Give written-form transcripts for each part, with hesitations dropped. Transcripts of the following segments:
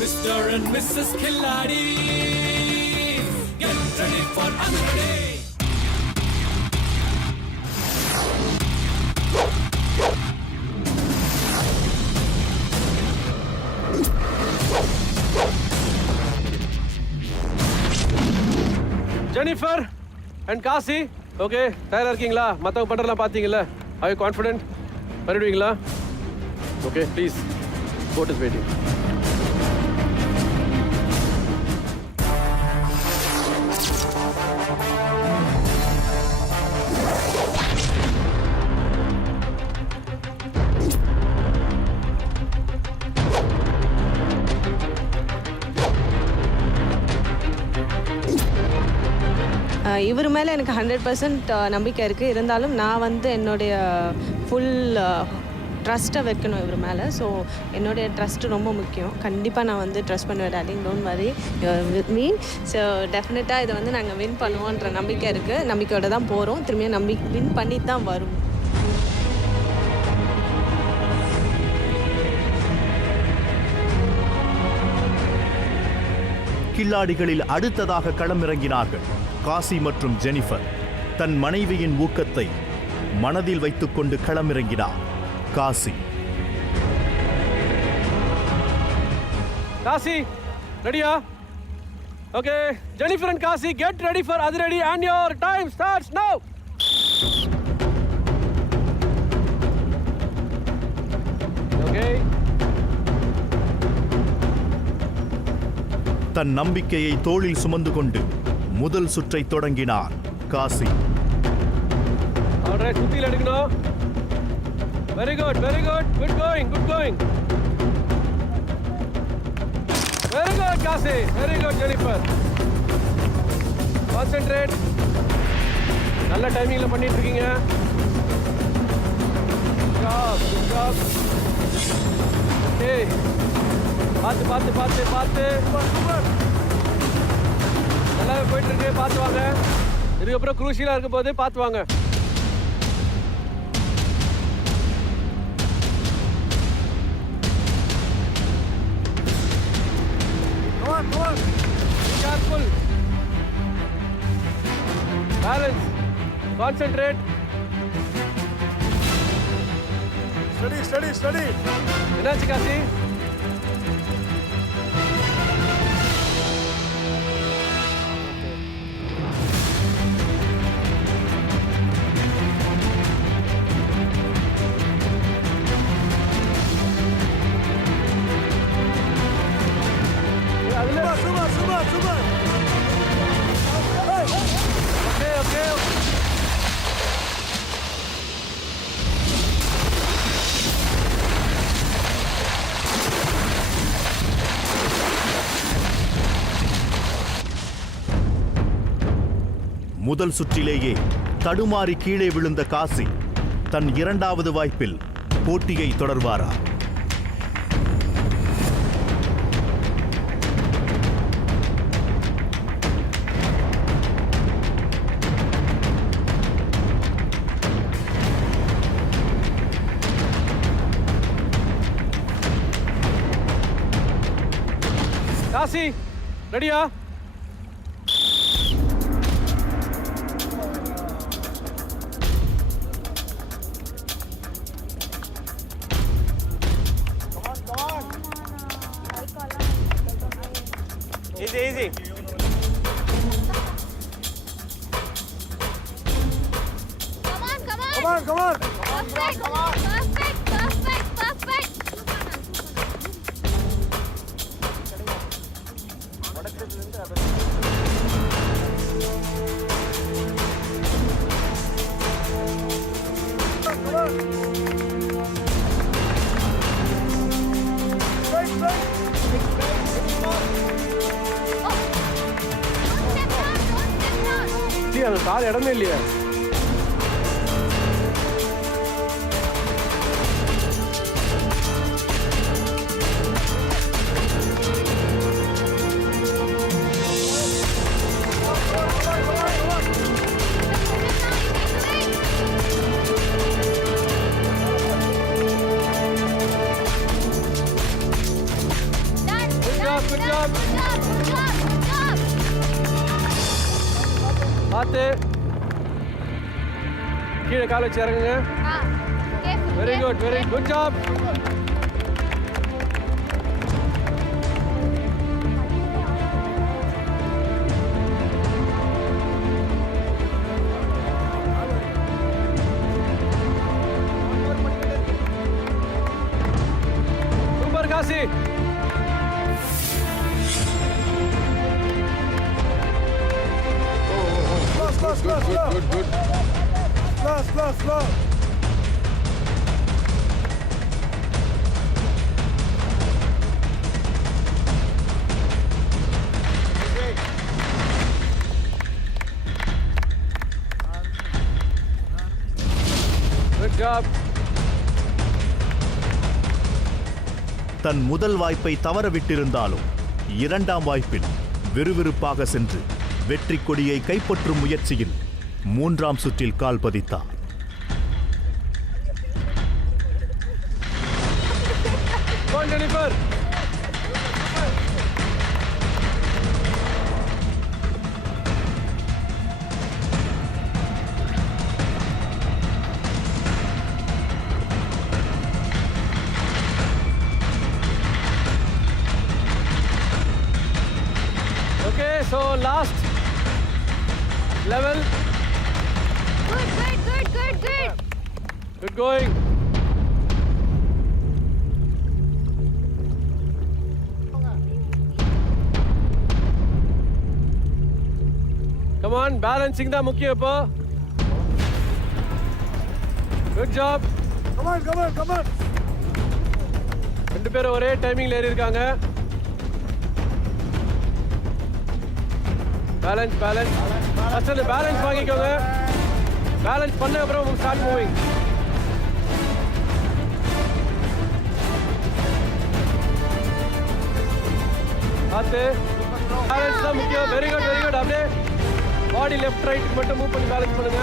Mr. and Mrs. Khiladi, get ready for another day. Jennifer and Kasi, okay, தயாரா இருக்கீங்களா? மத்தவங்க பண்றலாம் பாத்தீங்கல்ல? Are you confident? பண்ணிடுவீங்களா? Okay, please. Boat is waiting. இவர் மேலே எனக்கு 100% நம்பிக்கை இருக்குது. இருந்தாலும் நான் வந்து என்னுடைய ஃபுல் ட்ரஸ்ட்டை வைக்கணும் இவர் மேலே. ஸோ என்னுடைய ட்ரஸ்ட்டு ரொம்ப முக்கியம். கண்டிப்பாக நான் வந்து ட்ரஸ்ட் பண்ணுவேன் darling, don't worry, with me. So டெஃபினட்டாக இதை வந்து நாங்கள் வின் பண்ணுவோன்ற நம்பிக்கை இருக்குது. நம்பிக்கையோடு தான் போகிறோம். திரும்பியும் வின் பண்ணி தான் வரும். கில்லாடிகளில் அடுத்ததாக களமிறங்கினார்கள் காசி மற்றும் ஜெனிஃபர். தன் மனைவியின் ஊக்கத்தை மனதில் வைத்துக்கொண்டு களமிறங்கினார் காசி. காசி, ரெடியா? Okay, Jennifer and Kasi, get ready for Adhiradi and your time starts now. Okay. தன் நம்பிக்கையை தோளில் சுமந்து கொண்டு முதல் சுற்றை தொடங்கினார் காசி. Alright, சுத்தில எடுக்கணும். Very good, very good. Good going, good going. Very good, Kasi. Very good, Jennifer. Concentrate. நல்ல டைமிங்ல பண்ணிட்டு இருக்கீங்க. Good job. Okay. பார்த்து. நல்லாவே போயிட்டு இருக்கு. பார்த்து வாங்க. இதுக்கப்புறம் குரூஷியலா இருக்க போது பார்த்து வாங்க. Come on. Be careful. Balance. Concentrate. Study. என்னாச்சு காசி? Super. Okay. முதல் சுற்றிலேயே தடுமாறி கீழே விழுந்த காசி தன் இரண்டாவது வாய்ப்பில் போட்டியை தொடர்வாரா? காசி, ரெடியா? Easy. Come on. Perfect. அந்த கால் இடமே இல்லையா? job. Good job. Good job. பார்த்து கீழே கால் வச்சு இறங்குங்க. Careful. Very good, very good job. Super Kasi. Good. Slow. Good job. தன் முதல் வாய்ப்பை தவறவிட்டிருந்தாலும் இரண்டாம் வாய்ப்பில் விறுவிறுப்பாக சென்று வெற்றி கொடியை கைப்பற்றும் முயற்சியில் மூன்றாம் சுற்றில் கால் பதித்தார். Jennifer. Okay, so last level. Good. Good going. Come on, balancing தான் முக்கியம் இப்போ. Good job. Come on. ரெண்டு பேரும் ஒரே டைமிங்ல ஏறி இருக்காங்க. பேலன்ஸ். ஃபர்ஸ்ட் அந்த பேலன்ஸ் வாங்கிக்கோங்க. பேலன்ஸ் பண்ண அப்புறம் ஸ்டார்ட் மூவிங். பார்த்து பேலன்ஸ் தான் முக்கியம். Very good. அப்படியே பாடி லெஃப்ட் ரைட்டுக்கு மட்டும் மூவ் பண்ணி பேலன்ஸ் பண்ணுங்க.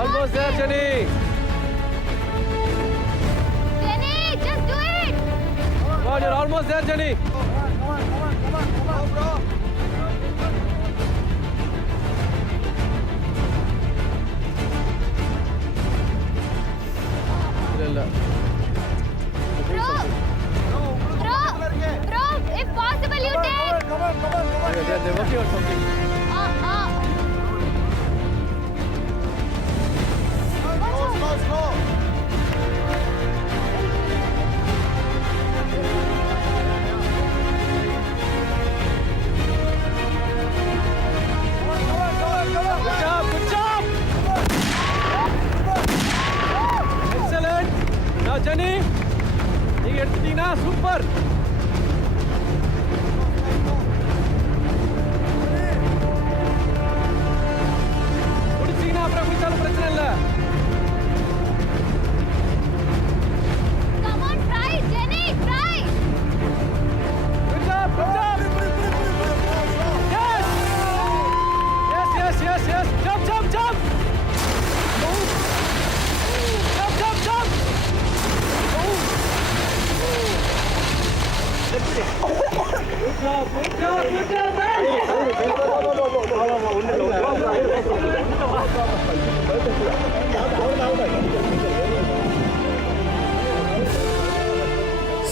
Almost there, Jenny. Jenny, just do it. Come on, you're almost there, Jenny. Come on, bro. இல்ல. Bro, if possible you take. Come on. They're working on something. Slow. Good job. Excellent. Now, Jenny, நீங்க எடுத்துட்டீங்கன்னா super. முடிச்சீங்கன்னா அப்புறம் குடிச்சாலும் பிரச்சனை இல்லை. Come on, try, Jenny, try. Good job. Yes. Jump. Jump.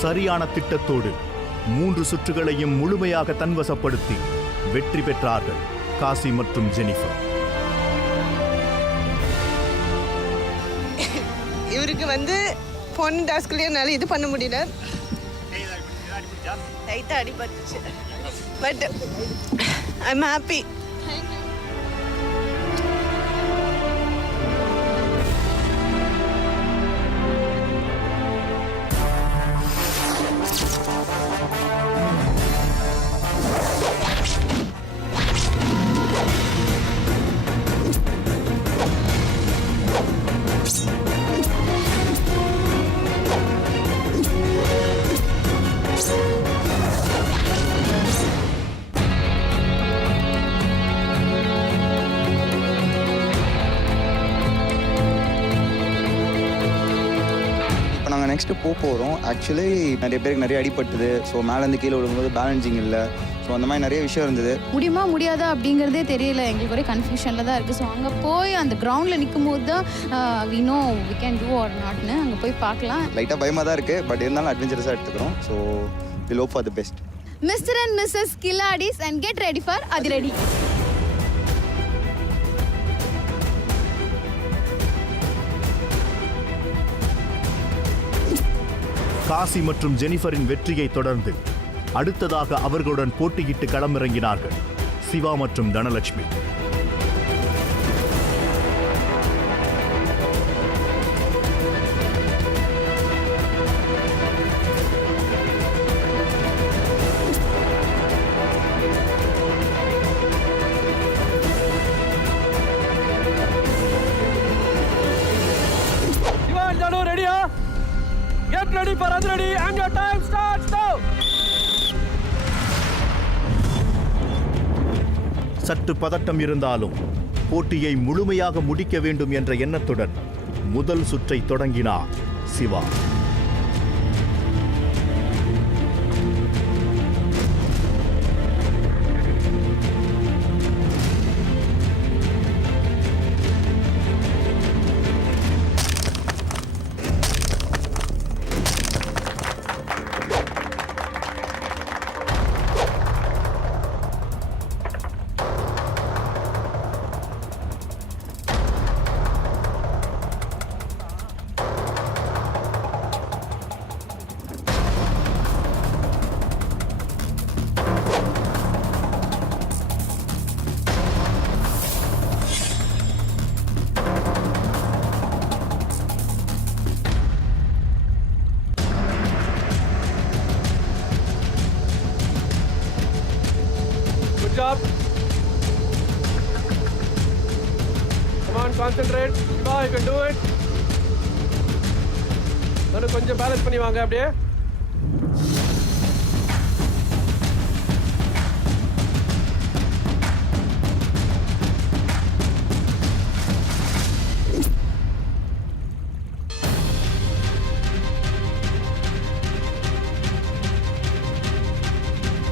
சரியான திட்டத்தோடு 3 சுற்றுகளையும் முழுமையாக தன்வசப்படுத்தி வெற்றி பெற்றார்கள் காசி மற்றும் ஜெனிஃபர். இவருக்கு வந்து பொன் டாஸ்க்லேயே என்னால் இது பண்ண முடியல. லைட்டாக அடிபட்டுச்சு. But I'm happy. நாங்கள் நெக்ஸ்ட்டு போகிறோம். ஆக்சுவலி நிறைய பேருக்கு நிறைய அடிபட்டுது. ஸோ மேலேருந்து கீழே விழும்போது பேலன்சிங் இல்லை. ஸோ அந்த மாதிரி நிறைய விஷயம் இருந்தது. முடியுமா முடியாதா அப்படிங்கிறதே தெரியல, எங்களுக்கு ஒரே கன்ஃபியூஷனில் தான் இருக்குது. ஸோ அங்கே போய் அந்த கிரவுண்டில் நிற்கும் போது தான் we know we can do or நாட்னு அங்கே போய் பார்க்கலாம். லைட்டாக பயமாக தான் இருக்குது, பட் இருந்தாலும் அட்வென்ச்சரஸாக எடுத்துக்கிறோம். So will hope for the best. Mister and missus Killadis and get ready for அதிரடி. காசி மற்றும் ஜெனிஃபரின் வெற்றியை தொடர்ந்து அடுத்ததாக அவர்களுடன் போட்டியிட்டு களமிறங்கினார்கள் சிவா மற்றும் Dhanalakshmi. Shiva and Janu, ready, huh? Get ready for Adiradi and your time starts now. சற்று பதட்டம் இருந்தாலும் போட்டியை முழுமையாக முடிக்க வேண்டும் என்ற எண்ணத்துடன் முதல் சுற்றை தொடங்கினார் Siva. Good job. Come on, concentrate. Shiva, you can do it. Nanu konjam balance பண்ணி வாங்க அப்படியே.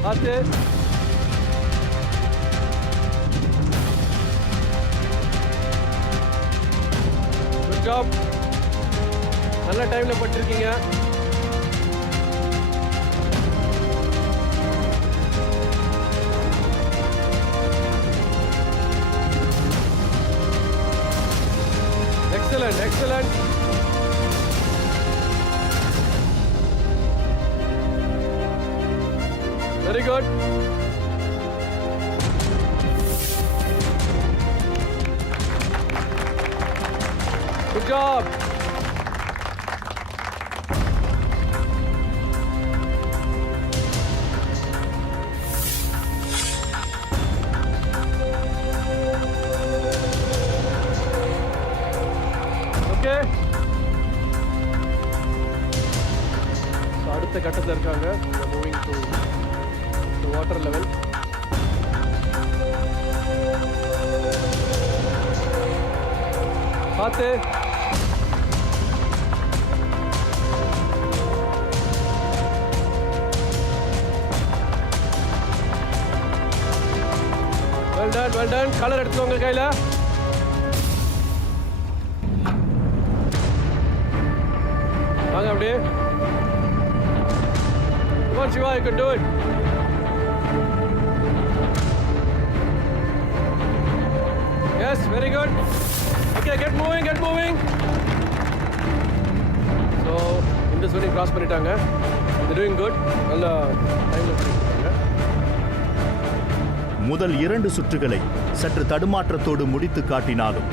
ஆத்து. Good job. நல்ல டைம்ல பட்டிருக்கீங்க. Excellent, excellent. Very good. Good job. Okay. So அடுத்த கட்டத்துல இருக்காங்க. We are moving to the water level. பார்த்து. Well done, well done. Colour எடுத்துக்கோங்க கையில. வாங்க அப்படியே. Come on Shiva, you can do it. Yes, very good. Okay, get moving, get moving. So, இந்த zone cross பண்ணிட்டாங்க. They're doing good. நல்ல டைம்ல பண்ணிட்டாங்க. முதல் 2 சுற்றுகளை சற்று தடுமாற்றத்தோடு முடித்து காட்டினாலும்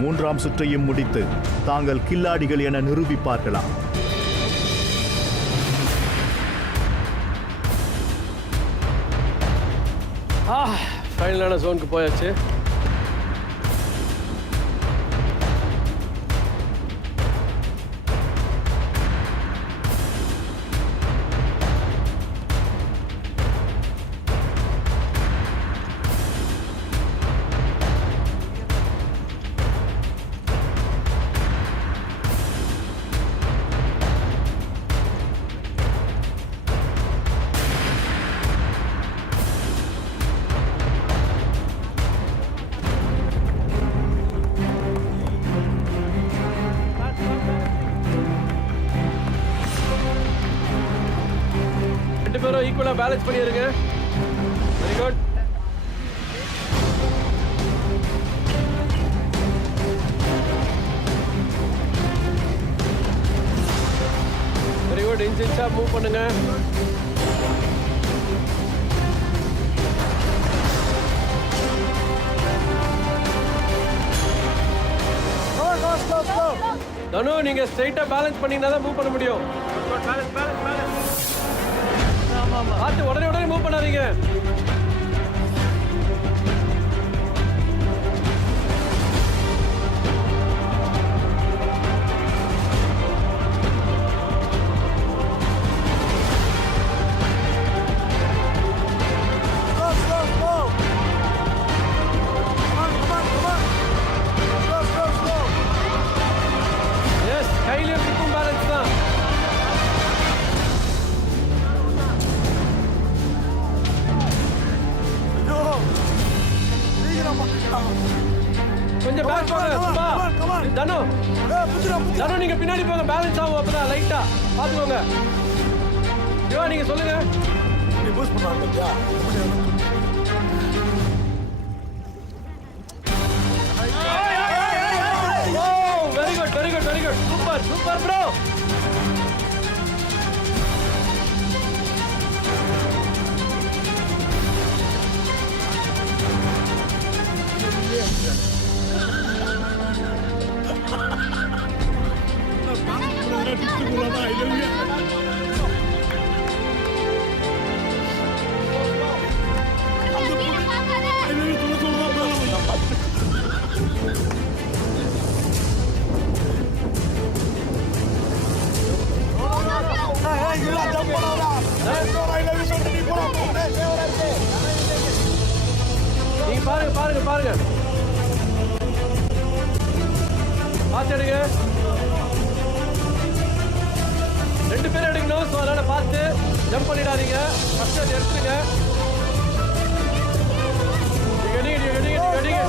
3ஆம் சுற்றையும் முடித்து தாங்கள் கில்லாடிகள் என நிரூபிப்பார்களா? ஃபைனலான ஜோனுக்கு போயாச்சு. ஈக்குவலா பேலன்ஸ் பண்ணிருங்க. Very good. Very good. இன்ச்சா மூவ் பண்ணுங்க. தனு நீங்க ஸ்ட்ரைட்டா பேலன்ஸ் பண்ணீங்கன்னா தான் மூவ் பண்ண முடியும். பார்த்து உடனே மூவ் பண்ணாதீங்க. எஸ், கையில இருக்கும் பேலன்ஸ் தான். கொஞ்சம் பேக் போங்க. சும்மா தனு தனு நீங்க பின்னாடி போங்க. பேலன்ஸ் ஆகும். அப்பதான் லைட்டா பாத்துக்கோங்க. சிவா நீங்க சொல்லுங்க. நீ பூஸ்ட் பண்ணாங்க. Very good, very good, very good. Super, super bro. நீங்க பாருங்க, பாருங்க, பாருங்க. பார்த்து எடுங்க. 2 பேரும் எடுக்கணும். ஸோ அதனால பார்த்து ஜம்ப் பண்ணிடாதீங்க. ஃபர்ஸ்ட் அது எடுத்துருங்க. நீங்க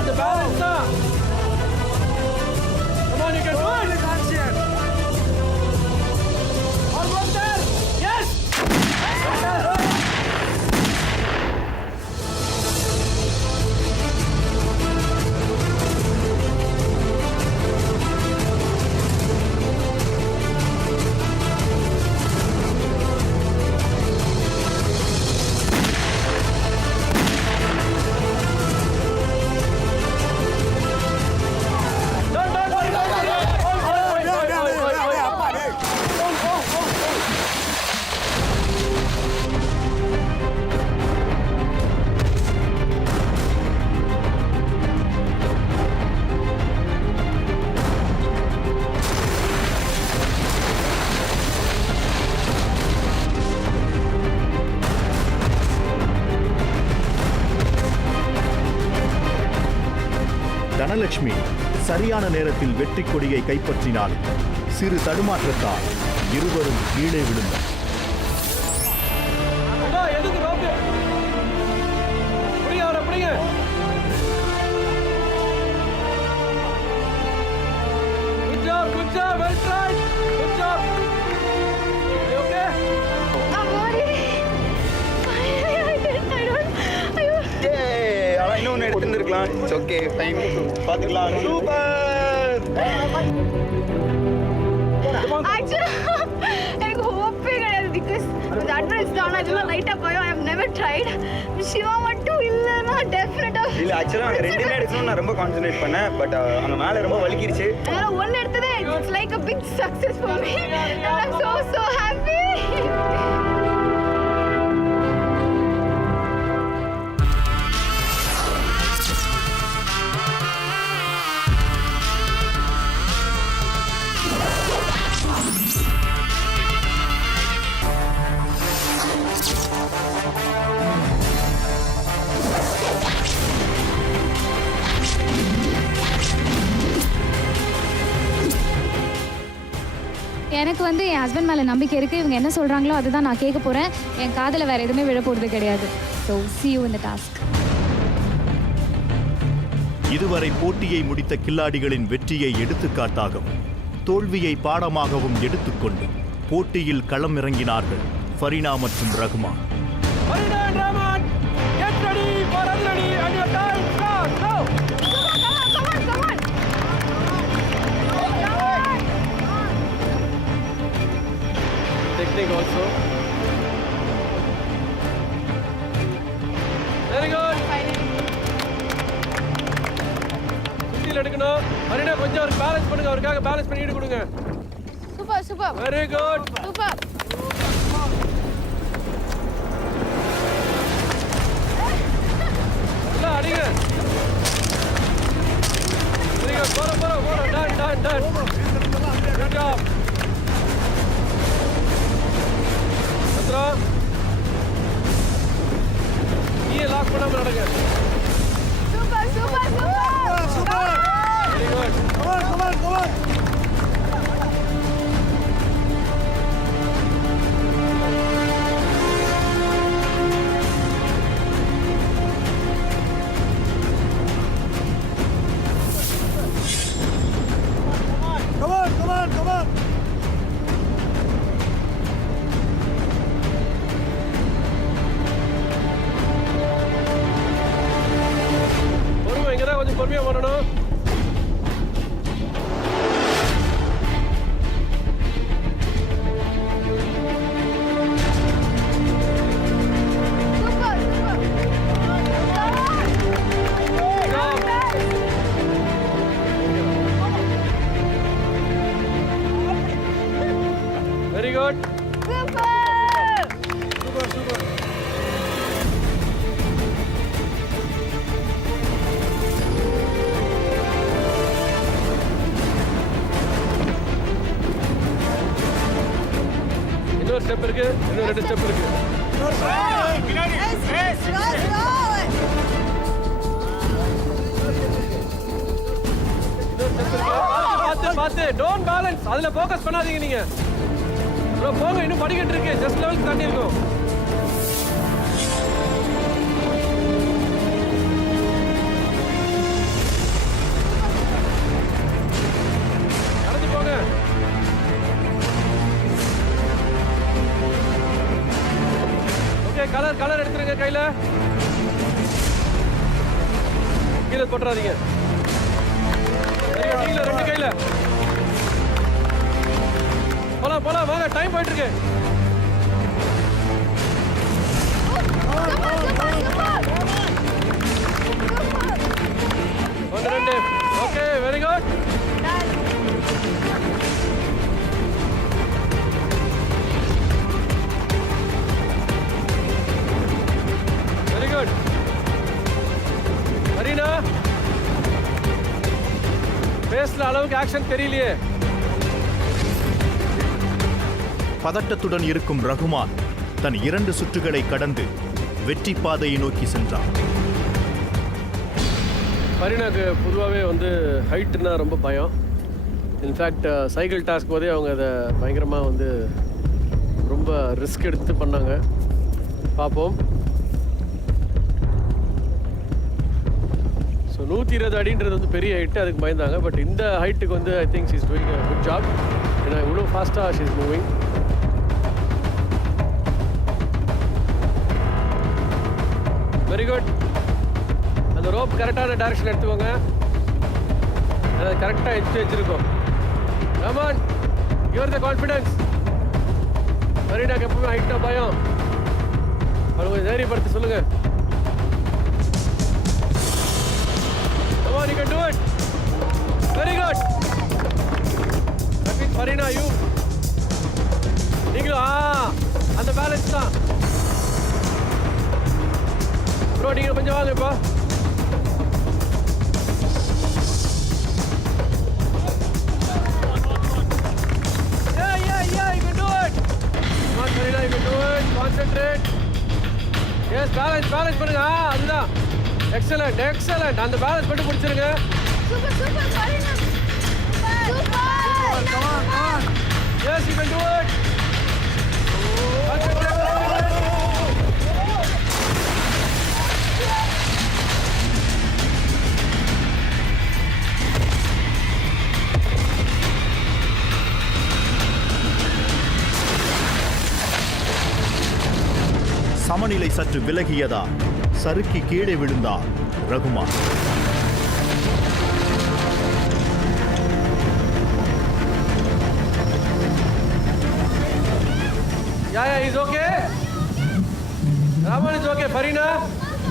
அந்த பேலன்ஸ் தான். Come on, you can do it. Almost there. Yes. Dhanalakshmi சரியான நேரத்தில் வெற்றி கொடியை கைப்பற்றினால் சிறு தடுமாற்றத்தால் இருவரும் கீழே விழுந்தார். எதுக்கு ரோப்பு? புரியுங்க, அவரை புரியுங்க. Good job, good job, well tried. Good job. Are you okay? ஆனால் இன்னொன்று எடுத்துருக்கலாம். இட்ஸ் ஓகே, ஃபைன், பார்த்துக்கலாம். சூப்பர். எனக்கு ஹோப்பே கிடையாது. பிகாஸ் அந்த அட்வான்ஸ் தான் அதெல்லாம் லைட்டாக போயும். I have never tried. Siva மட்டும் இல்லைன்னா டெஃபினட்டாக இல்லை. ஆக்சுவலாக நான் 2 எடுக்கணும்னு நான் ரொம்ப கான்சன்ட்ரேட் பண்ணேன். பட் அங்கே மேலே ரொம்ப வலிக்கிருச்சு. அதனால் 1 எடுத்ததே it's like a big success for me. I am so happy. எனக்கு வந்து என் ஹஸ்பண்ட் மேலே நம்பிக்கை இருக்குது. இவங்க என்ன சொல்கிறாங்களோ அதுதான் நான் கேட்க போகிறேன். என் காதில் வேறு எதுவுமே விழ போகிறது கிடையாது. So see you in the task. இதுவரை போட்டியை முடித்த கில்லாடிகளின் வெற்றியை எடுத்துக்காட்டாகவும் தோல்வியை பாடமாகவும் எடுத்துக்கொண்டு போட்டியில் களம் இறங்கினார்கள் ஃபரீனா மற்றும் Rahman. Farina and Rahman, get ready for Adhiradi and your time starts now. Come on. Technique also. Very good. சுத்தியில் எடுக்கணும். ஃபரீனா கொஞ்சம் அவருக்கு பேலன்ஸ் பண்ணுங்க, அவருக்காக பேலன்ஸ் பண்ணி ஈடு கொடுங்க. Super Very good. சூப்பர். நல்லா அடிங்க. Very good. போறோம். Done. Good job. பத்திரம். நீயே லாக் பண்ணாம நடங்க. Super. Very good. Come on. Come on. பொறுமை, இங்கதான் கொஞ்சம் பொறுமையா பண்ணணும். Very good. Super. இன்னொரு ஸ்டெப் இருக்கு, இன்னும் 2 ஸ்டெப் இருக்கு. பார்த்து டோன்ட் பேலன்ஸ், அதுல ஃபோக்கஸ் பண்ணாதீங்க நீங்க. ப்ரோ போங்க, இன்னும் படிக்கட்டு இருக்கு, ஜஸ்ட் லெவலுக்கு தண்ணி இருக்கும். நடந்து போங்க. ஓகே, கலர் எடுத்துருங்க கையில. கீழே போட்டுறாதீங்க. நீங்கள 2 கையில போலாம் வாங்க, டைம் போயிட்டு இருக்கு. ஒன்று 2. Okay, very good. Very good. Fareena, பேசுற அளவுக்கு ஆக்ஷன் தெரியலையே. பதட்டத்துடன் இருக்கும் ரகுமான் தன் 2 சுற்றுகளை கடந்து வெற்றி பாதையை நோக்கி சென்றார். ஃபரீனாக்கு பொதுவாகவே வந்து ஹைட்டுனா ரொம்ப பயம். இன்ஃபேக்ட் சைக்கிள் டாஸ்க் போதே அவங்க அதை பயங்கரமாக வந்து ரொம்ப ரிஸ்க் எடுத்து பண்ணாங்க. பார்ப்போம். ஸோ 120 அடின்றது வந்து பெரிய ஹைட்டு, அதுக்கு பயந்தாங்க. பட் இந்த ஹைட்டுக்கு வந்து I think she's doing a good job. ஏன்னா இவ்வளோ ஃபாஸ்ட்டாக ஷீஸ் மூவிங். Very good. அந்த ரோப் கரெக்டான டைரக்ஷன் எடுத்துக்கோங்க. அதை கரெக்டாக வச்சிருக்கோம். Raman, you're the confidence. ஃபரீனாக்கு எப்பவுமே ஹைட்டா பயம். அவளுக்கு கொஞ்சம் தைரியப்படுத்தி சொல்லுங்க. Come on, you can do it. Very good. That means Farina, you. நீங்களும் அந்த பேலன்ஸ் தான். ப்ரோ நீங்கள் கொஞ்சம் வாங்க இப்போ. Yeah, you can do it. Come on, Farina, you can do it. Concentrate. Yes, balance பண்ணுங்க. அதுதான். Excellent. அந்த பேலன்ஸ் மட்டும் பிடிச்சிருங்க. Super, Farina. Super. Come on. Yes, you can do it. Concentrate. சமநிலை சற்று விலகியதா சறுக்கி கீழே விழுந்தார் Rahman. Is okay. Raman is okay. Fareena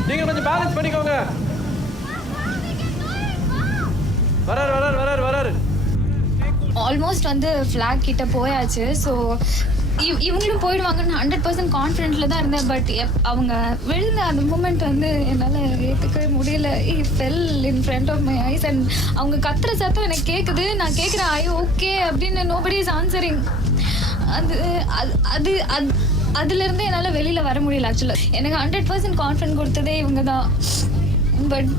நீங்க கொஞ்சம் பேலன்ஸ் பண்ணிக்கோங்க. வராரு. ஆல்மோஸ்ட் வந்து ஃப்ளாக் கிட்ட போயாச்சு. ஸோ இவங்களும் போயிடுவாங்கன்னு 100% கான்ஃபிடென்ட்ல தான் இருந்தேன். பட் அவங்க விழுந்த அந்த மூமெண்ட் வந்து என்னால் ஏற்றுக்கவே முடியல. Fell in front of my eyes and அவங்க கத்துற சத்தம் எனக்கு கேட்குது. நான் கேட்குறேன் ஐ ஓகே அப்படின்னு. Nobody is answering. அதுலேருந்து என்னால் வெளியில் வர முடியல. ஆக்சுவலாக எனக்கு 100% கான்ஃபிடென்ட் கொடுத்ததே இவங்க தான். பட்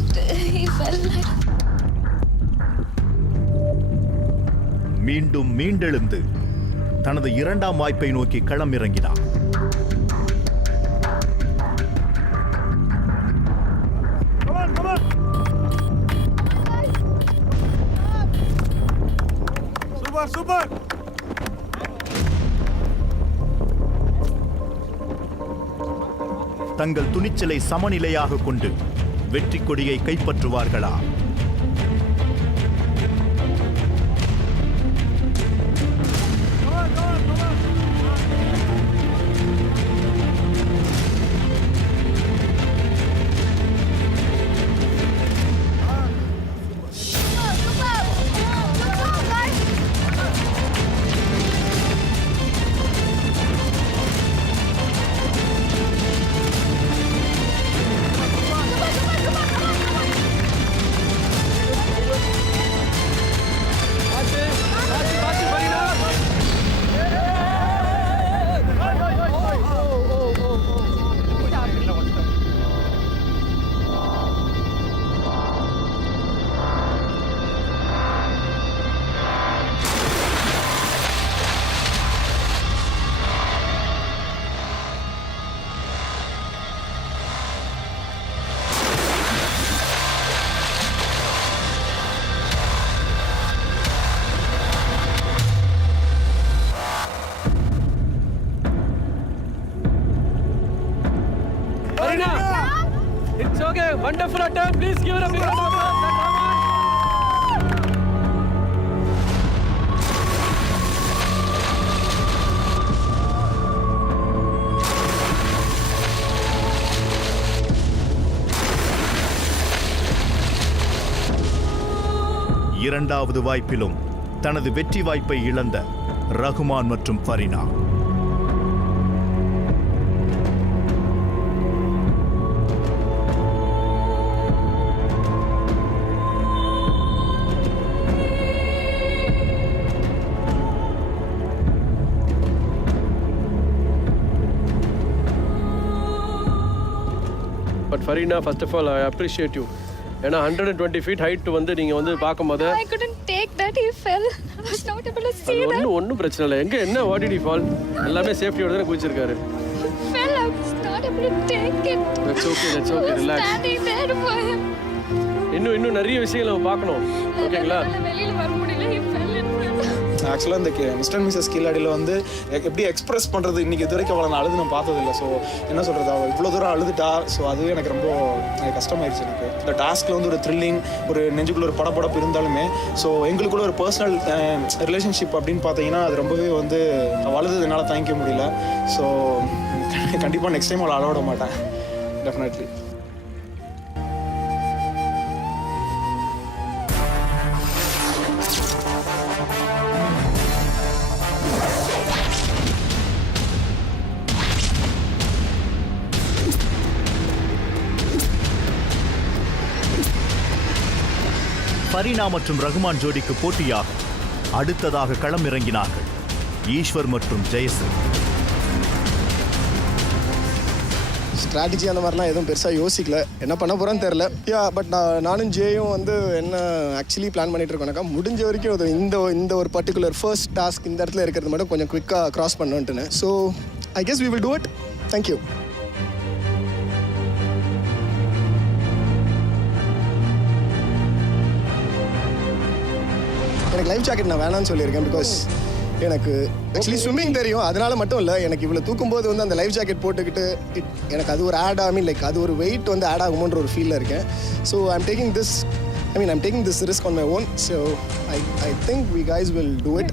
மீண்டும் மீண்டெழுந்து தனது இரண்டாம் வாய்ப்பை நோக்கி களம் இறங்கினார். சூப்பர். தங்கள் துணிச்சலை சமநிலையாக கொண்டு வெற்றி கொடியை கைப்பற்றுவார்களா? It's okay. Wonderful attempt. Please give it a big round of applause. இரண்டாவது வாய்ப்பிலும் தனது வெற்றி வாய்ப்பை இழந்த ரகுமான் மற்றும் Fareena. But Fareena, first of all I appreciate you. ஏன்னா 120 feet ஹைட் வந்து நீங்கள் வந்து பார்க்கும்போது I couldn't take that. He fell. I was not able to see that. ஒன்றும் பிரச்சனை இல்லை. எங்கே என்ன வாட் டிட் ஹி ஃபால்? எல்லாமே சேஃப்டியோட தான் குதிச்சிருக்காரு. He fell. I was not able to take it. That's okay. Relax. Standing there for him. இன்னும் நிறைய விஷயங்கள் நம்ம பார்க்கணும். ஓகேங்களா? வெளியில வர முடியல. He fell in front. ஆக்சுவலாக இந்த மிஸ்டர் மிஸ்ஸஸ் கில்லாடியில் வந்து எப்படி எக்ஸ்பிரஸ் பண்ணுறது இன்றைக்கி இது வரைக்கும் அவளை நான் அழுது நான் பார்த்ததில்லை. ஸோ என்ன சொல்கிறது, அவள் இவ்வளோ தூரம் அழுதுட்டா. ஸோ அதுவே எனக்கு ரொம்ப கஷ்டமாயிடுச்சு. எனக்கு இந்த டாஸ்கில் வந்து ஒரு த்ரில்லிங், ஒரு நெஞ்சுக்குள்ள ஒரு படப்படப்பு இருந்தாலுமே, ஸோ எங்களுக்குள்ள ஒரு பர்சனல் ரிலேஷன்ஷிப் அப்படின்னு பார்த்தீங்கன்னா அது ரொம்பவே வந்து அழுது என்னால் தாங்கிக்க முடியல. ஸோ கண்டிப்பாக நெக்ஸ்ட் டைம் அவளை அழவிட மாட்டேன். டெஃபினெட்லி. ஃபரீனா மற்றும் ரகுமான் ஜோடிக்கு போட்டியாக அடுத்ததாக களம் இறங்கினார்கள் ஈஸ்வர் மற்றும் ஜெயசிங். ஸ்ட்ராட்டஜி அந்த மாதிரிலாம் எதுவும் பெருசாக யோசிக்கல, என்ன பண்ண போகிறேன்னு தெரில. பட் நானும் ஜேயும் வந்து என்ன ஆக்சுவலி பிளான் பண்ணிட்டு இருக்கோம்னாக்கா, முடிஞ்ச வரைக்கும் அது இந்த ஒரு பர்டிகுலர் ஃபர்ஸ்ட் டாஸ்க் இந்த இடத்துல இருக்கிறது மட்டும் கொஞ்சம் குவிக்காக கிராஸ் பண்ணணுன்ட்டுன்னு. So I guess we will do it. Thank you. எனக்கு லைஃப் ஜாக்கெட் நான் வேணான்னு சொல்லியிருக்கேன். பிகாஸ் எனக்கு ஆக்சுவலி ஸ்விம்மிங் தெரியும், அதனால மட்டும் இல்லை, எனக்கு இவ்வளோ தூக்கும்போது வந்து அந்த லைஃப் ஜாக்கெட் போட்டுக்கிட்டு எனக்கு அது ஒரு ஆட் ஆமி லைக் அது ஒரு வெயிட் வந்து ஆட் ஆகுமோன்ற ஒரு ஃபீலில் இருக்கேன். So I'm taking this risk on my own. So I think we guys will do it.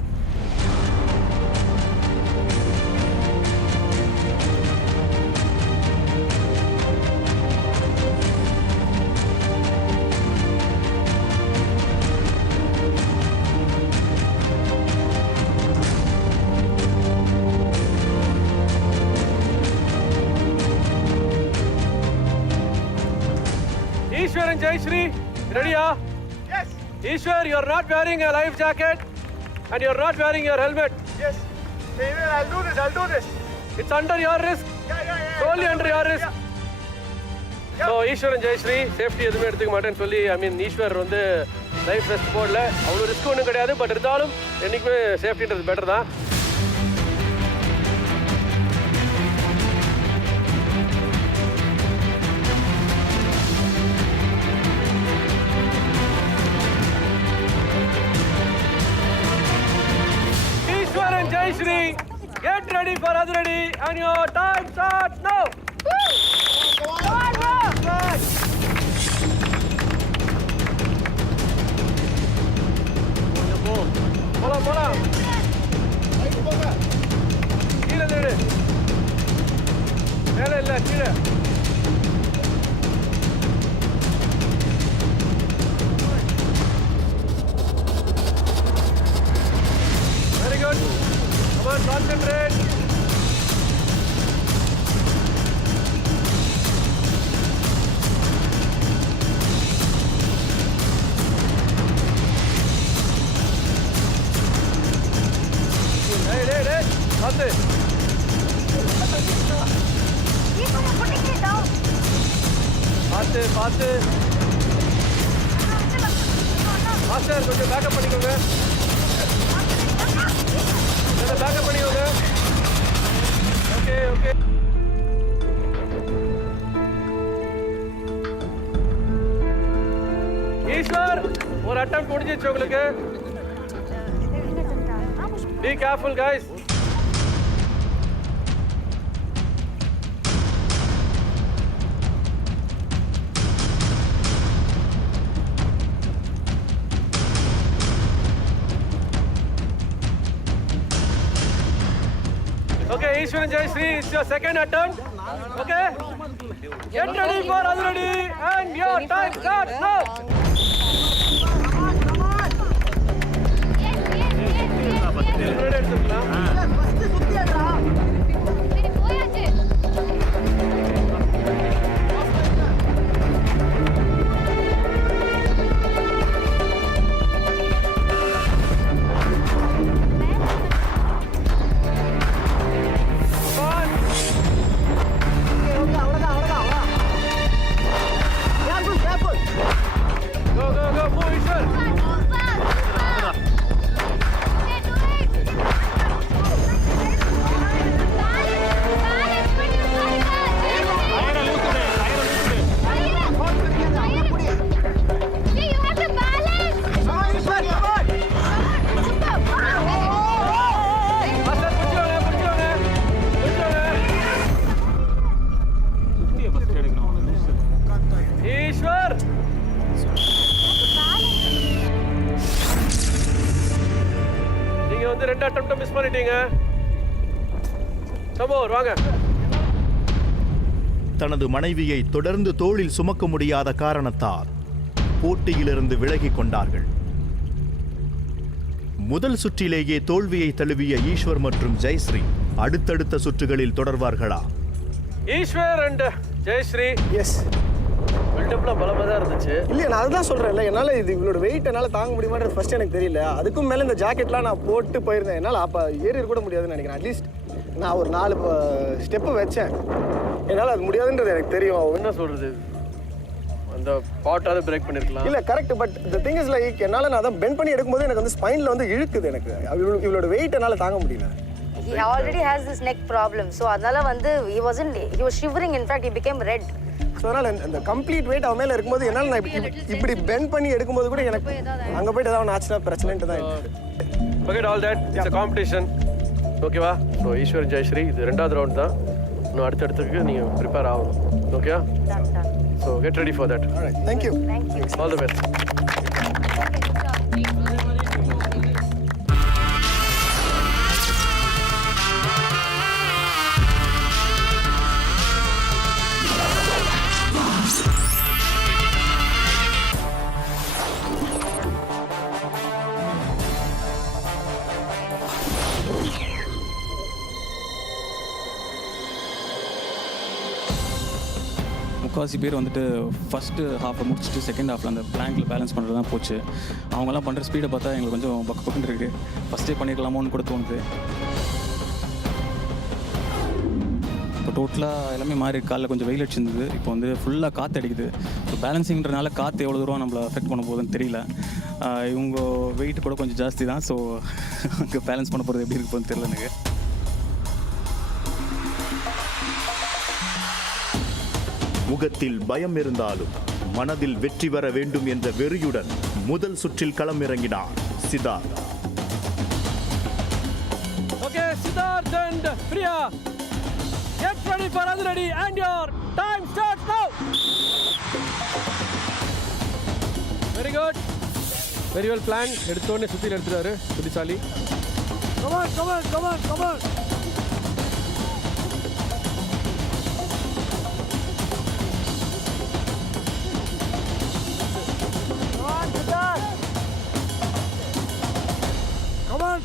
Ishwar and Jayashree, ready? Yes. Ishwar, you're not wearing a life jacket and you're not wearing your helmet. Yes. I'll do this. It's under your risk. Yeah. Solely under your risk. So, Ishwar and Jayashree, safety எதுவுமே எடுத்துக்க மாட்டேன்னு சொல்லி, ஈஸ்வர் வந்து life rest போடல. அவ்வளோ risk ஒன்றும் கிடையாது, but இருந்தாலும் என்றைக்குமே சேஃப்டின்றது பெட்டர் தான். Jayashree, get ready for Aduradi and your time starts now. Come on, bro. போலாம். கீழே நிடு. மேலே இல்லை, கீழே. Very good. Come on, concentrate. Hey. That's it. Keep putting it down. பார்த்து. மாஸ்டர் கொஞ்சம் பேக்கப் பண்ணிக்கோங்க. பேக்கப் பண்ணிக்கோங்க. ஓகே. ஈஸ்வர், ஒரு அட்டம் முடிஞ்சிச்சு உங்களுக்கு. Be careful, guys. Okay, Ishwar and Jayashree, it's your second attempt. Okay? Get ready for Aduradi and your time starts now. Go, move, Ishwar. Ishwar, நீங்க வந்து 2 attempt miss பண்ணிட்டீங்க. சமோர் வாங்க. தனது மனைவியை தொடர்ந்து தோளில் சுமக்க முடியாத காரணத்தால் போட்டியிலிருந்து விலகிக் கொண்டார்கள். முதல் சுற்றிலேயே தோல்வியை தழுவிய ஈஸ்வர் மற்றும் ஜெயஸ்ரீ அடுத்தடுத்த சுற்றுகளில் தொடர்வார்களா? ஈஸ்வர் அண்ட் ஜெயஸ்ரீ, எஸ், பில்டப்லாம் பலமாக தான் இருந்துச்சு. இல்லையா, நான் அதுதான் சொல்கிறேன்ல, என்னால் இது இவளோட வெயிட் என்னால் தாங்க முடியுமான்றது ஃபர்ஸ்ட் எனக்கு தெரியல. அதுக்கும் மேலே இந்த ஜாக்கெட்லாம் நான் போட்டு போயிருந்தேன், என்னால் அப்போ ஏறி கூட முடியாதுன்னு நினைக்கிறேன். அட்லீஸ்ட் நான் ஒரு 4 ஸ்டெப்பு வச்சேன், என்னால் அது முடியாதுன்றது எனக்கு தெரியும். என்ன சொல்கிறது, அந்த பாட்டாவது பிரேக் பண்ணிருக்கலாம். இல்லை, correct. But the thing is like, என்னால் நான் அதை பெண்ட் பண்ணி எடுக்கும்போது எனக்கு வந்து ஸ்பைனில் வந்து இழுக்குது. எனக்கு இவளோட வெயிட் என்னால் தாங்க முடியல. He already has this neck problem, so அதனால வந்து he was shivering. In fact, he became red. So அதனால் அந்த கம்ப்ளீட் வெயிட் அவன் மேலே இருக்கும்போது என்னால் நான் இப்படி பெண்ட் பண்ணி எடுக்கும்போது கூட எனக்கு அங்கே போய்ட்டு ஏதாவது ஆச்சுன்னா பிரச்சனைன்ட்டு தான். forget all that. It's a competition. ஓகேவா? ஸோ ஈஸ்வர் ஜெயஸ்ரீ இது 2வது ரவுண்ட் தான். இன்னும் அடுத்தடுத்துக்கு நீங்கள் ப்ரிப்பேர் ஆகணும். ஓகேவா? So get ready for that. Thank you. All the best. முக்கால்வாசி பேர் வந்துட்டு ஃபஸ்ட்டு ஹாஃபை முடிச்சுட்டு செகண்ட் ஹாஃபில் அந்த பிளாங்கில் பேலன்ஸ் பண்ணுறது தான் போச்சு. அவங்கெல்லாம் பண்ணுற ஸ்பீடை பார்த்தா எங்களுக்கு கொஞ்சம் பக்குன்னு இருக்குது. ஃபஸ்ட்டே பண்ணியிருக்கலாமோன்னு கூட தோணுது. இப்போ டோட்டலாக எல்லாமே மாறி காலைல கொஞ்சம் வெயில் அடிச்சிருந்தது. இப்போ வந்து ஃபுல்லாக காற்று அடிக்குது. இப்போ பேலன்சிங்கிறனால காற்று எவ்வளோ தூரம் நம்மளை அஃபெக்ட் பண்ண போகுதுன்னு தெரியல. இவங்க வெயிட் கூட கொஞ்சம் ஜாஸ்தி தான். ஸோ அங்கே பேலன்ஸ் பண்ண போகிறது எப்படி இருக்கு போகுதுன்னு தெரியல எனக்கு. முகத்தில் பயம் இருந்தாலும் மனதில் வெற்றி வர வேண்டும் என்ற வெறியுடன் முதல் சுற்றில் களம் இறங்கினார் Siddharth. Okay, Siddharth and Priya, get ready for Adhiradi and your time starts now. Very good. Very well planned. எடுத்தோடனே சுத்தில எடுத்துறாரு புத்திசாலி. Come on, come on, come on, come on.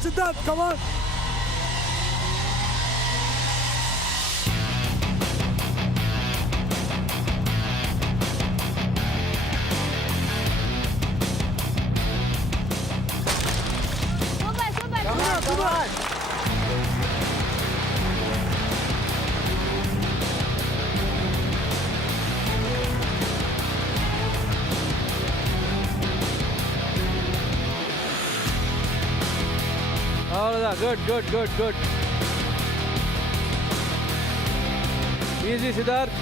Siddharth, come on. Come on. அவ்வளோதான். Good. Easy Siddharth.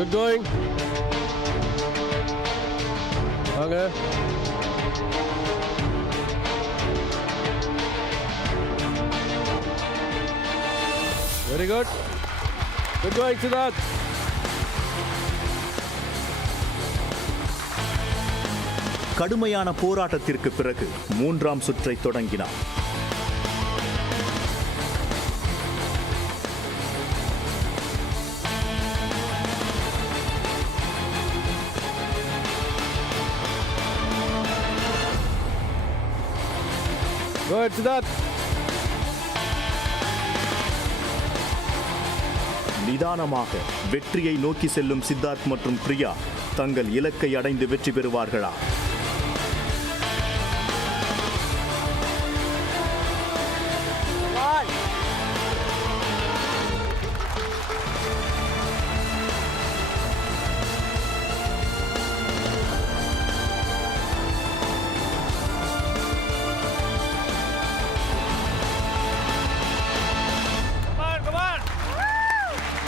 Good going. வாங்க. Very good. Good going, Siddharth. கடுமையான போராட்டத்திற்கு பிறகு 3ஆம் சுற்றை தொடங்கினார். Go ahead, Siddharth. நிதானமாக வெற்றியை நோக்கி செல்லும் சித்தார்த் மற்றும் பிரியா தங்கள் இலக்கை அடைந்து வெற்றி பெறுவார்களா?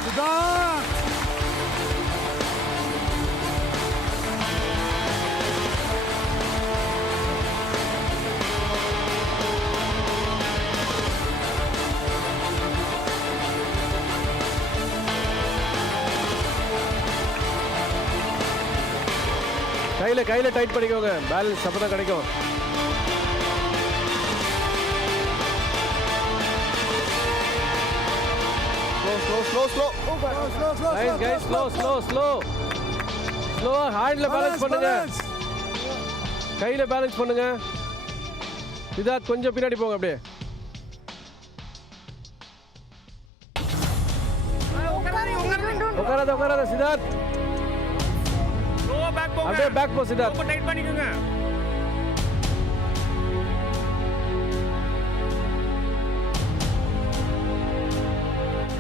Siddharth! கையில் டைட் பண்ணிக்கோங்க, பேலன்ஸ் அப்போ தான் கிடைக்கும். Nice guys, slow. ஹேண்ட்ல பேலன்ஸ் பண்ணுங்க, கையில பேலன்ஸ் பண்ணுங்க. சித்தார்த் கொஞ்சம் பின்னாடி போங்க, அப்படியே. உட்காராத சித்தார்த். அப்படியே பேக் போ சித்தார்த். டைட் பண்ணிக்கோங்க.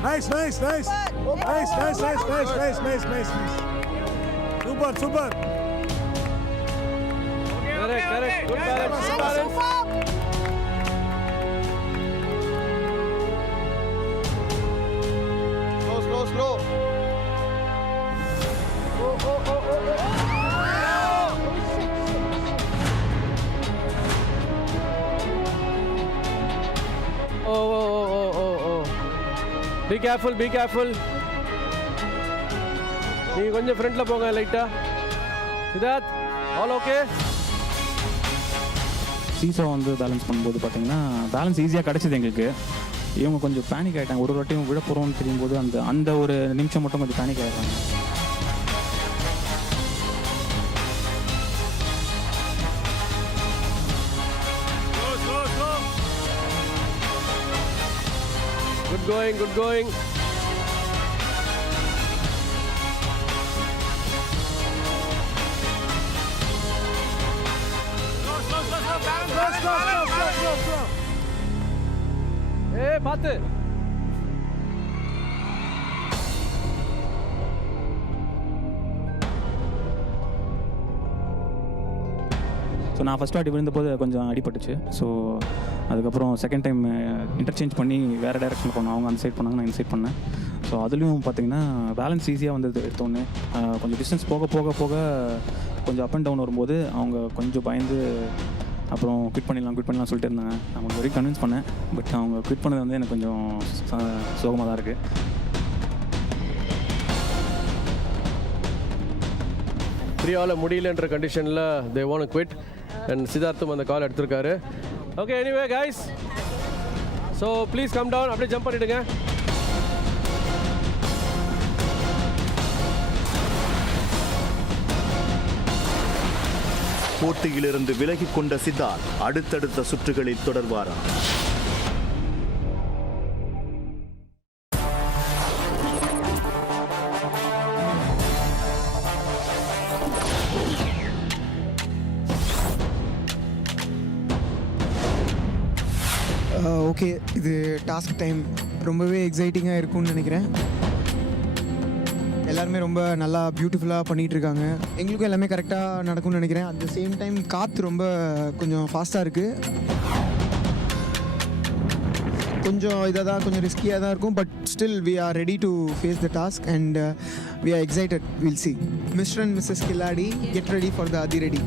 Nice. Super. Correct. Good balance. Slow. Oh. Be careful. நீங்க கொஞ்சம் ஃப்ரண்ட்ல போங்க லைட்டா. Siddharth, all okay? சீசா வந்து பேலன்ஸ் பண்ணும்போது பார்த்தீங்கன்னா பேலன்ஸ் ஈஸியாக கிடச்சிது எங்களுக்கு. இவங்க கொஞ்சம் பேனிக் ஆகிட்டாங்க. ஒரு வாட்டியும் விழ போகிறோம்னு தெரியும்போது அந்த ஒரு நிமிஷம் மட்டும் கொஞ்சம் பேனிக் ஆகிட்டாங்க. Good going. Slow. பார்த்து. ஸோ நான் ஃபஸ்ட் வாட்டி விழுந்தபோது கொஞ்சம் அடிபட்டுச்சு. ஸோ அதுக்கப்புறம் செகண்ட் டைம் இன்டர்சேஞ்ச் பண்ணி வேறு டைரெக்ஷனில் போனோம். அவங்க அந்த சைட் பண்ணாங்க, நான் இந்த சைட் பண்ணேன். ஸோ அதுலேயும் பார்த்தீங்கன்னா பேலன்ஸ் ஈஸியாக வந்தது எடுத்தோன்னே. கொஞ்சம் டிஸ்டன்ஸ் போக கொஞ்சம் அப் அண்ட் டவுன் வரும்போது அவங்க கொஞ்சம் பயந்து அப்புறம் குவிட் பண்ணிடலாம் சொல்லிட்டு இருந்தாங்க. நான் கொஞ்சம் வரைக்கும் கன்வின்ஸ் பண்ணேன். பட் அவங்க குவிட் பண்ணது வந்து எனக்கு கொஞ்சம் சோகமாக தான் இருக்குது. பிரியாவில் முடியலன்ற கண்டிஷனில் they want to quit and சித்தார்த்தும் அந்த கால் எடுத்திருக்காரு. Okay, anyway guys, so please come down. அப்படியே ஜம்ப் பண்ணிவிடுங்க. போட்டியிலிருந்து விலகிக் கொண்ட சித்தார்த் அடுத்தடுத்த சுற்றுகளில் தொடர்வாரா? ஓகே, இது டாஸ்க் டைம் ரொம்பவே எக்ஸைட்டிங்காக இருக்கும்னு நினைக்கிறேன். எல்லாருமே ரொம்ப நல்லா பியூட்டிஃபுல்லாக பண்ணிகிட்ருக்காங்க. எங்களுக்கும் எல்லாமே கரெக்டாக நடக்கும்னு நினைக்கிறேன். அட் த சேம் டைம் காற்று ரொம்ப கொஞ்சம் ஃபாஸ்ட்டாக இருக்குது. கொஞ்சம் இதாக தான், கொஞ்சம் ரிஸ்கியாக தான் இருக்கும். But still we are ready to face the task and we are excited. Will see. Mister and missus Khiladi, get ready for the அதிரடி.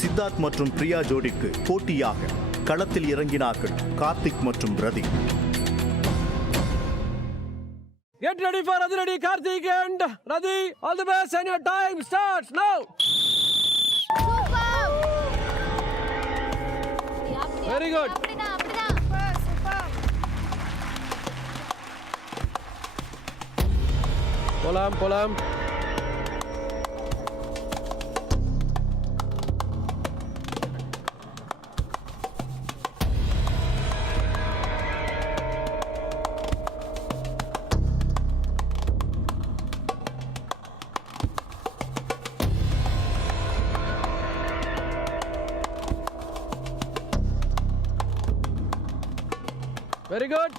சித்தார்த் மற்றும் பிரியா ஜோடிக்கு போட்டியாக களத்தில் இறங்கினார்கள் கார்த்திக் மற்றும் ரதி. Get ready for Adhiradi, Karthik and Radhi. All the best and your time starts now. Very good. போலாம். Very good.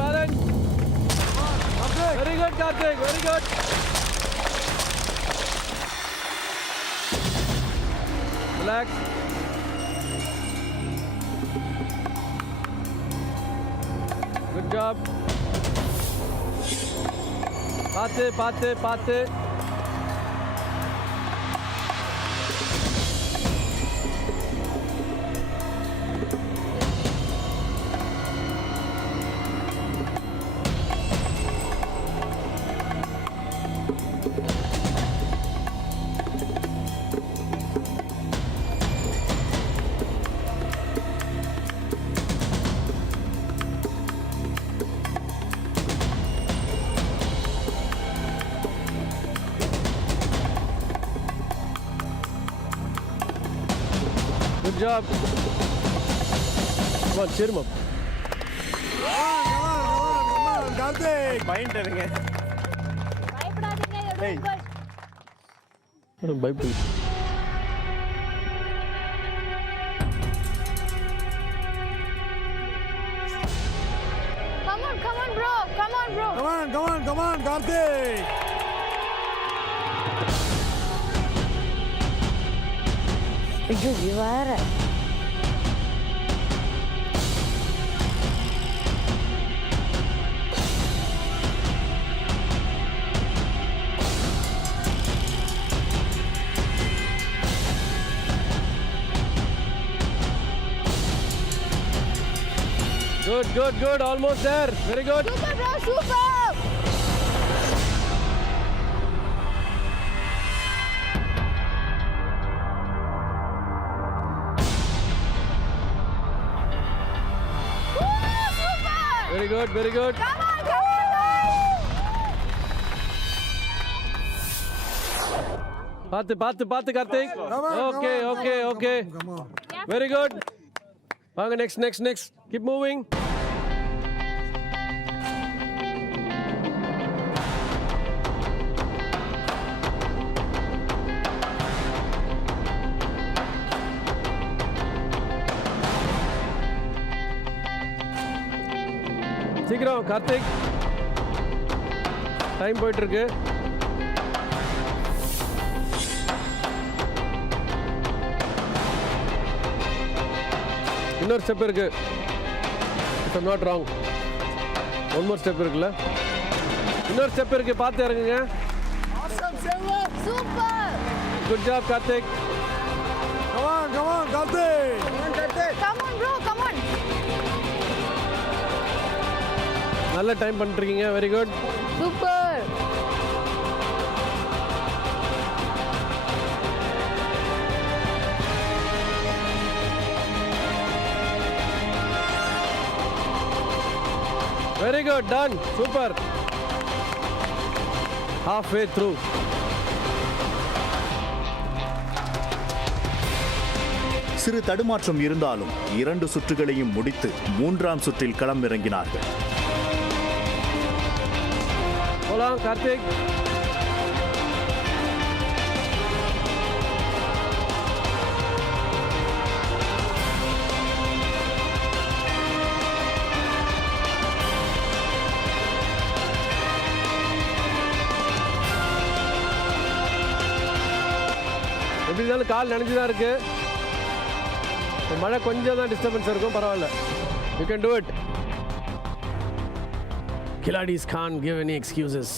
Balance. Very good, Karthik. Very good. Relax. Good job. Paate. Good job. Come on, cheer him up. Come on, Karthik. Point எடுங்க. பயப்படாதீங்க, you're doing good. Bible. Come on, bro. Come on, bro. Come on, Karthik. ஐயோ வேற Good. Almost there. Very good. Super, bro. Super. Very good. Come on, guys. Paate, Karthik. Okay. Come on. Very good. Vaanga, next. Keep moving. சீக்கிரம் Karthik, time போயிட்டு இருக்கு. இன்னொரு step இருக்கு. If I'm not wrong, one more step இருக்குல்ல, இன்னொரு step இருக்கு, பார்த்து இறங்குங்க. Super. Good job Karthik. Come on, Karthik. Come on, bro. Come on. நல்ல டைம் பண்ணிருக்கீங்க. Very good. Super. Very good, done. Super. Halfway through. சிறு தடுமாற்றம் இருந்தாலும் 2 சுற்றுகளையும் முடித்து 3ஆம் சுற்றில் களமிறங்கினார்கள். போலாம் கார்த்திக். எப்படி இருந்தாலும் கால் நனைஞ்சுதான் இருக்கு. மழை கொஞ்சம் தான் டிஸ்டர்பன்ஸ் இருக்கும், பரவாயில்ல. You can do it. Kiladis can't give any excuses.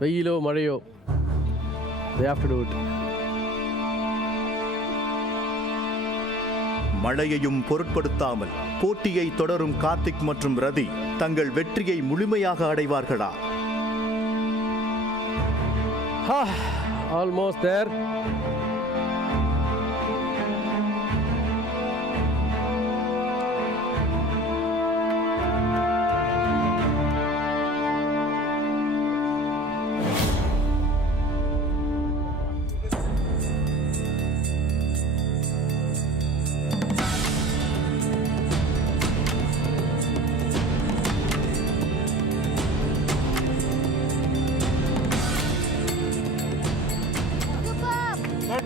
வெயிலோ மழையோ, they have to do it. மழையையும் பொருட்படுத்தாமல் போட்டியை தொடரும் கார்த்திக் மற்றும் ரதி தங்கள் வெற்றியை முழுமையாக அடைவார்களா? Almost there.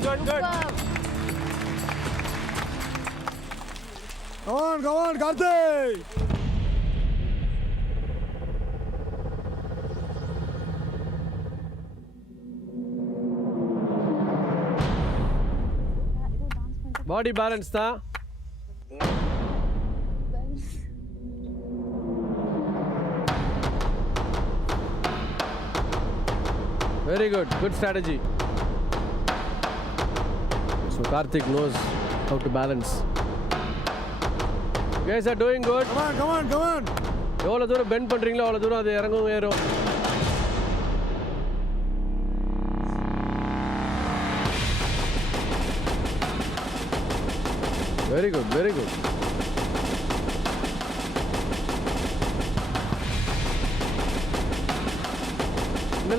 good, good. Come on, Karthik. Body balance தான். Very good, good strategy. So Karthik knows how to balance. You guys are doing good. Come on. எவ்வளோ தூரம் பெண்ட் பண்ணுறீங்களோ அவ்வளோ தூரம் அது இறங்கும் ஏறும். Very good, very good.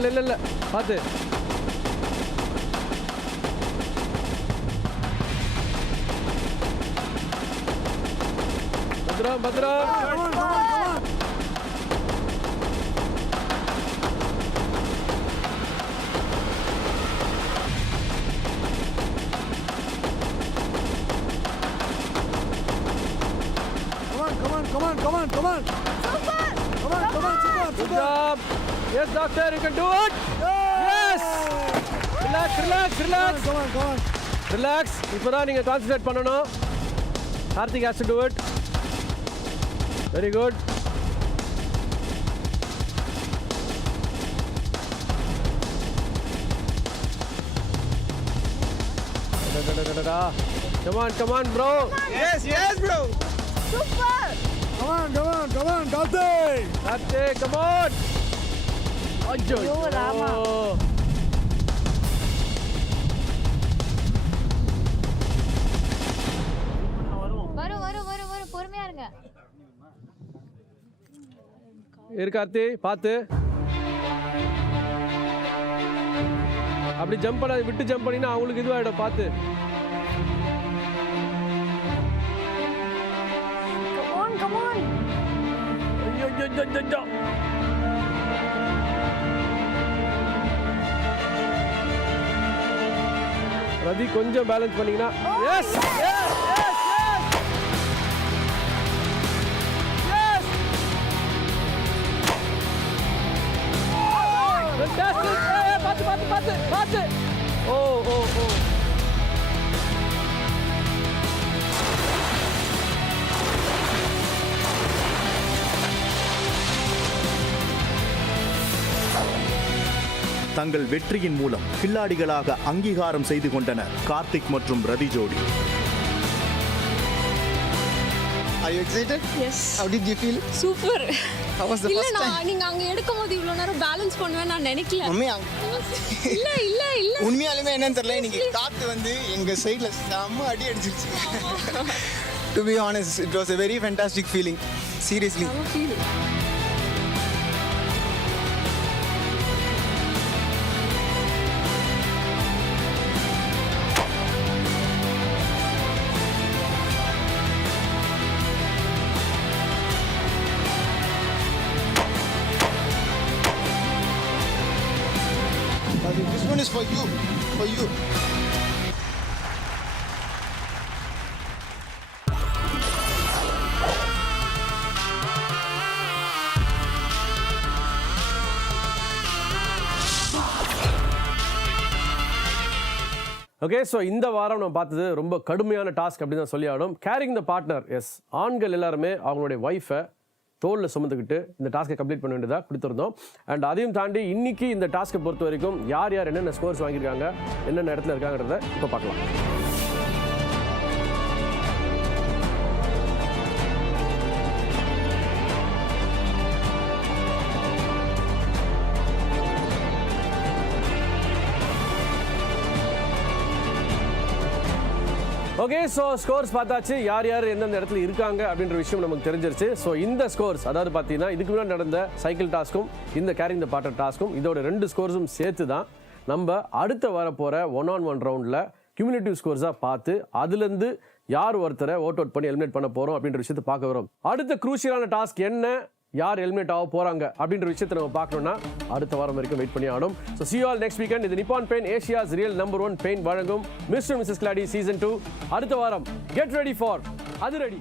இல்ல பார்த்து. பத்ரம். Come on. Super. Good job. Yes, doctor, you can do it. Yes. Relax. Come on. Relax. இப்போதான் நீங்க கான்சென்ட்ரேட் பண்ணணும். Karthik has to do it. Very good. Come on, bro. Yes, bro. Super. Come on, Karthik. Karthik, come on. ஐயோ, ராமா. வரும் பொறுமையா இருங்க. கார்த்தி பார்த்து. அப்படி jump பண்ண விட்டு ஜம்ப் பண்ணினா அவங்களுக்கு இதுவாயிடும் பார்த்து. Come on. ஐயோ. ரதி கொஞ்சம் பேலன்ஸ் பண்ணீங்கன்னா எஸ் பார்த்து. ஓ. தங்கள் வெற்றியின் மூலம் கில்லாடிகளாக அங்கீகாரம் செய்து கொண்டனர் கார்த்திக் மற்றும் ரதி ஜோடி. Are you excited? Yes. How did you feel? Super. How was the first time? நீங்க அங்க எடுக்கும்போது இவ்வளவு நேரம் பேலன்ஸ் பண்ணுவேன் நான் நினைக்கல. மம்மி இல்ல. உண்மையாலுமே என்னன்னு தெரியல, இன்னைக்கு காத்து வந்து எங்க சைடுல செம்ம அடி அடிச்சிருச்சு. To be honest, it was a very fantastic feeling. Seriously. This one is for you. Okay, so இந்த வாரம் நம்ம பார்த்தது ரொம்ப கடுமையான டாஸ்க் அப்படின்னு தான் சொல்லி ஆகணும். Carrying the partner. எஸ், ஆண்கள் எல்லாருமே அவங்களுடைய ஒய்ஃபை தோளில் சுமந்துக்கிட்டு இந்த டாஸ்க்கை கம்ப்ளீட் பண்ண வேண்டியதாக கொடுத்துருந்தோம். அண்ட் அதையும் தாண்டி இன்னைக்கு இந்த டாஸ்க்கை பொறுத்த வரைக்கும் யார் என்னென்ன ஸ்கோர்ஸ் வாங்கியிருக்காங்க, என்னென்ன இடத்துல இருக்காங்கிறத இப்போ பார்க்கலாம். ஓகே, ஸோ ஸ்கோர்ஸ் பார்த்தாச்சு, யார் எந்தெந்த இடத்துல இருக்காங்க அப்படின்ற விஷயம் நமக்கு தெரிஞ்சிருச்சு. ஸோ இந்த ஸ்கோர்ஸ், அதாவது பார்த்தீங்கன்னா இதுக்கு முன்னாடி நடந்த சைக்கிள் டாஸ்க்கும் இந்த கேரிங் த பார்ட்னர் டாஸ்க்கும் இதோட 2 ஸ்கோர்ஸும் சேர்த்து தான் நம்ம அடுத்த வரப்போகிற 1-on-1 ரவுண்டில் கியூமுலேட்டிவ் ஸ்கோர்ஸாக பார்த்து அதுலேருந்து யார் ஒருத்தரை ஓட் அவுட் பண்ணி எலிமினேட் பண்ண போகிறோம் அப்படின்ற விஷயத்தை பார்க்க வரோம். அடுத்த குரூஷியலான டாஸ்க் என்ன, யார் எலிமினேட் ஆக போகிறாங்க அப்படின்ற விஷயத்தை நம்ம பார்க்கணும்னா அடுத்த வாரம் வரைக்கும் வெயிட் பண்ணி ஆகணும். So see you all next weekend. இது Nippon paint, Asia's real number 1 paint வழங்கும் மிஸ்டர் மிஸ்ஸஸ் கில்லாடி சீசன் 2 அடுத்த வாரம். கெட் ரெடி ஃபார் அது ரெடி.